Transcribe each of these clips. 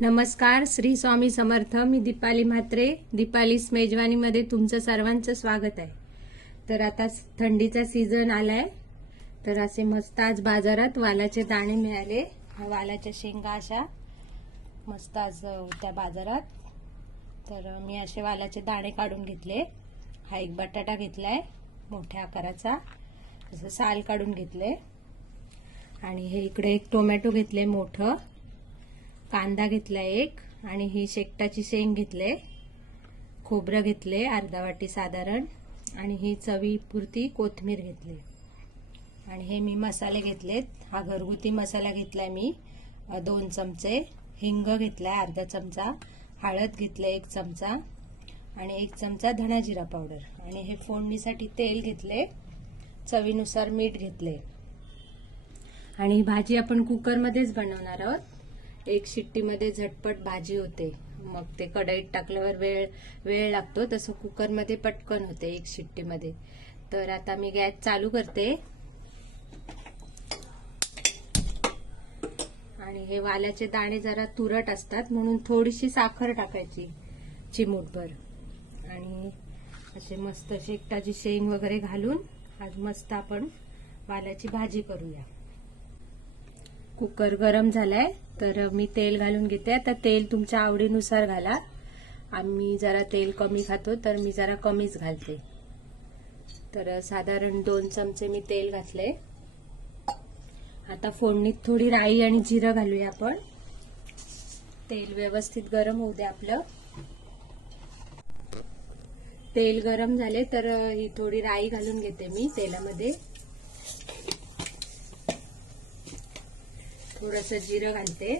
नमस्कार, श्री स्वामी समर्थ. मी दीपाली म्हात्रे. दीपालीस मेजवानीमध्ये तुमचं सर्वांचं स्वागत आहे. तर आता थंडीचा सीझन आलाय, तर असे मस्त आज बाजारात वालाचे दाणे मिळाले. वालाच्या शेंगा अशा मस्त आज त्या बाजारात. तर मी असे वालाचे दाणे काढून घेतले. हा एक बटाटा घेतलाय मोठ्या आकाराचा, असं साल काढून घेतले. आणि हे इकडे एक टोमॅटो घेतले मोठं, कांदा घेतलाय एक, आणि ही शेकटाची शेंग घेतले, खोबरं घेतले अर्धा वाटी साधारण, आणि ही चवीपुरती कोथिंबीर घेतली. आणि हे मी मसाले घेतलेत. हा घरगुती मसाला घेतलाय मी 2 चमचे, हिंग घेतलाय अर्धा चमचा, हळद घेतलाय 1 चमचा, आणि 1 चमचा धना जिरा पावडर. आणि हे फोडणीसाठी तेल घेतले, चवीनुसार मीठ घेतले. आणि ही भाजी आपण कुकरमध्येच बनवणार आहोत. 1 शिट्टीमध्ये झटपट भाजी होते. मग ते कढईत टाकल्यावर वेळ लागतो, तसं कुकरमध्ये पटकन होते 1 शिट्टीमध्ये. तर आता मी गॅस चालू करते. आणि हे वाल्याचे दाणे जरा तुरट असतात, म्हणून थोडीशी साखर टाकायची चिमूटभर. आणि असे मस्त शेकटाची शेंग वगैरे घालून आज मस्त आपण वाल्याची भाजी करूया. कुकर गरम झालाय, तर मी तेल घालून घेते. आता तेल तुमच्या आवडीनुसार घाला. आम्ही जरा तेल कमी खातो, तर मी जरा कमीच घालते. तर साधारण 2 चमचे मी तेल घातले. आता फोडणीत थोडी राई आणि जिरं घालूया आपण. तेल व्यवस्थित गरम होऊ दे आपलं. तेल गरम झाले तर ही थोडी राई घालून घेते मी तेलामध्ये. थोडस जिरं घालते.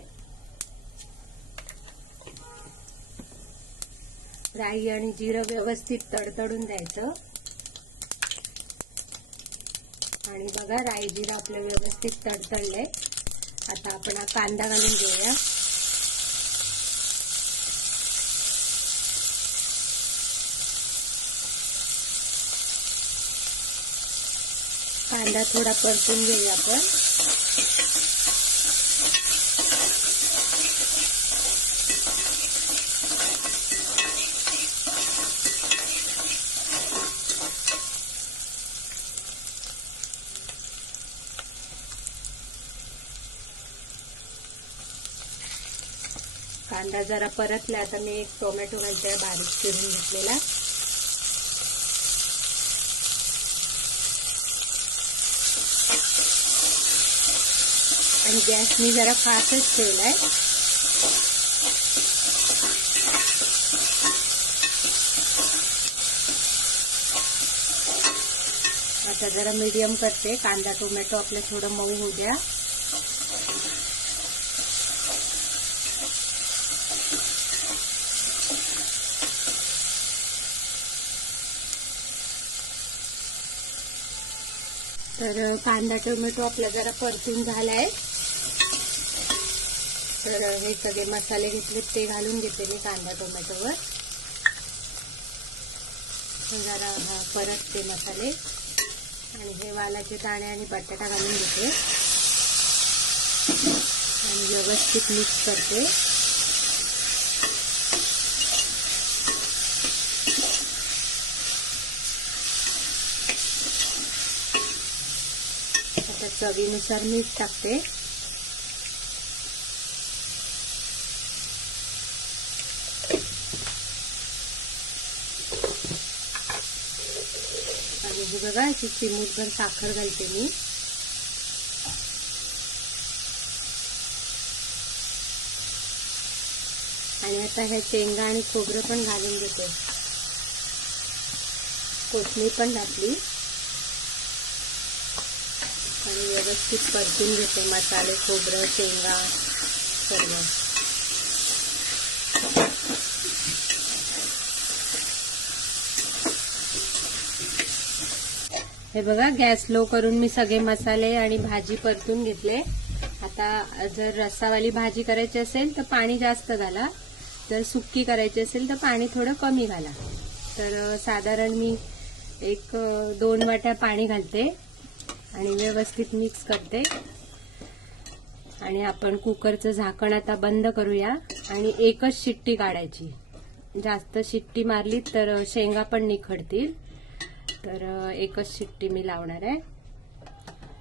राई आणि जिरं व्यवस्थित तडतडून द्यायचं. आणि बघा, राई जिरं आपलं व्यवस्थित तडतडलंय. आता आपण हा कांदा घालून घेऊया. कांदा थोडा परतून घेऊया आपण. कांदा जरा परतला, आता मी 1 टोमॅटो घालते बारीक चिरून घेतलेला. आणि गॅस मी जरा फास्टच ठेवलाय. आता जरा मीडियम करते. कांदा टोमॅटो आपलं थोडं मऊ होऊ द्या. तर कांदा टोमॅटो आपला जरा परतून झालाय. तर हे सगळे मसाले घेतले ते घालून घेते मी कांदा टोमॅटोवर. जरा परतते मसाले. आणि हे वालाचे दाणे आणि बटाटा घालून घेते आणि व्यवस्थित मिक्स करते. आता चवीनुसार मीठ टाकते. आणि हे बघा, अशी चिमूटभर साखर घालते मी. आणि आता ह्या शेंगा आणि खोबरं पण घालून घेते. कोथिंबीर पण घातली. आणि व्यवस्थित परतून घेते मसाले, खोबरं, शेंगा सर्व. हे बघा, गॅस लो करून मी सगळे मसाले आणि भाजी परतून घेतले. आता जर रस्सावाली भाजी करायची असेल तर पाणी जास्त घाला, जर सुक्की करायची असेल तर पाणी थोडं कमी घाला. तर साधारण मी 1-2 वाट्या पाणी घालते आणि व्यवस्थित मिक्स करते. आणि आपण कुकरचं झाकण आता बंद करूया आणि एकच शिट्टी काढायची. जास्त शिट्टी मारली तर शेंगा पण निखळतील. तर एकच शिट्टी मी लावणार आहे.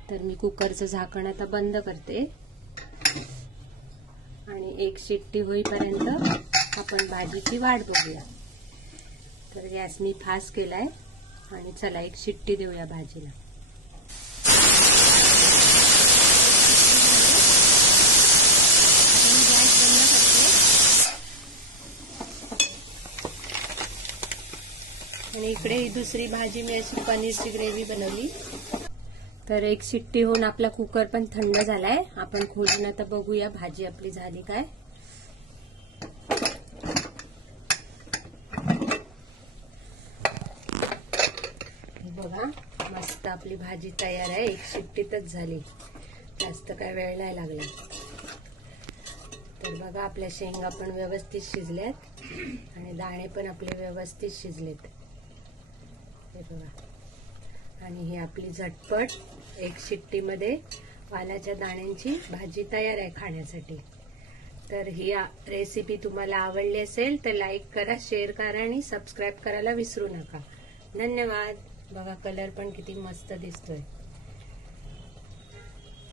तर मी कुकरचं झाकण आता बंद करते आणि एक शिट्टी होईपर्यंत आपण भाजीची वाट बघूया. तर गॅस मी फास्ट केलाय आणि चला एक शिट्टी देऊया भाजीला. आणि इकडे ही दुसरी भाजी मी अशी पनीरची ग्रेव्ही बनवली. तर एक शिट्टी होऊन आपला कुकर पण थंड झालाय. आपण खोलून आता बघूया भाजी आपली झाली काय. बघा मस्त आपली भाजी तयार आहे. एक शिट्टीतच झाली, जास्त काय वेळ नाही लागला. तर बघा आपल्या शेंगा पण व्यवस्थित शिजल्यात आणि दाणे पण आपले व्यवस्थित शिजलेत. हे बघा आणि ही आपली झटपट एक शिट्टीमध्ये वालाच्या दाण्यांची भाजी तयार आहे खाण्यासाठी. तर ही रेसिपी तुम्हाला आवडली असेल तर लाईक करा, शेअर करा आणि सबस्क्राईब करायला विसरू नका. धन्यवाद. बघा कलर पण किती मस्त दिसतोय.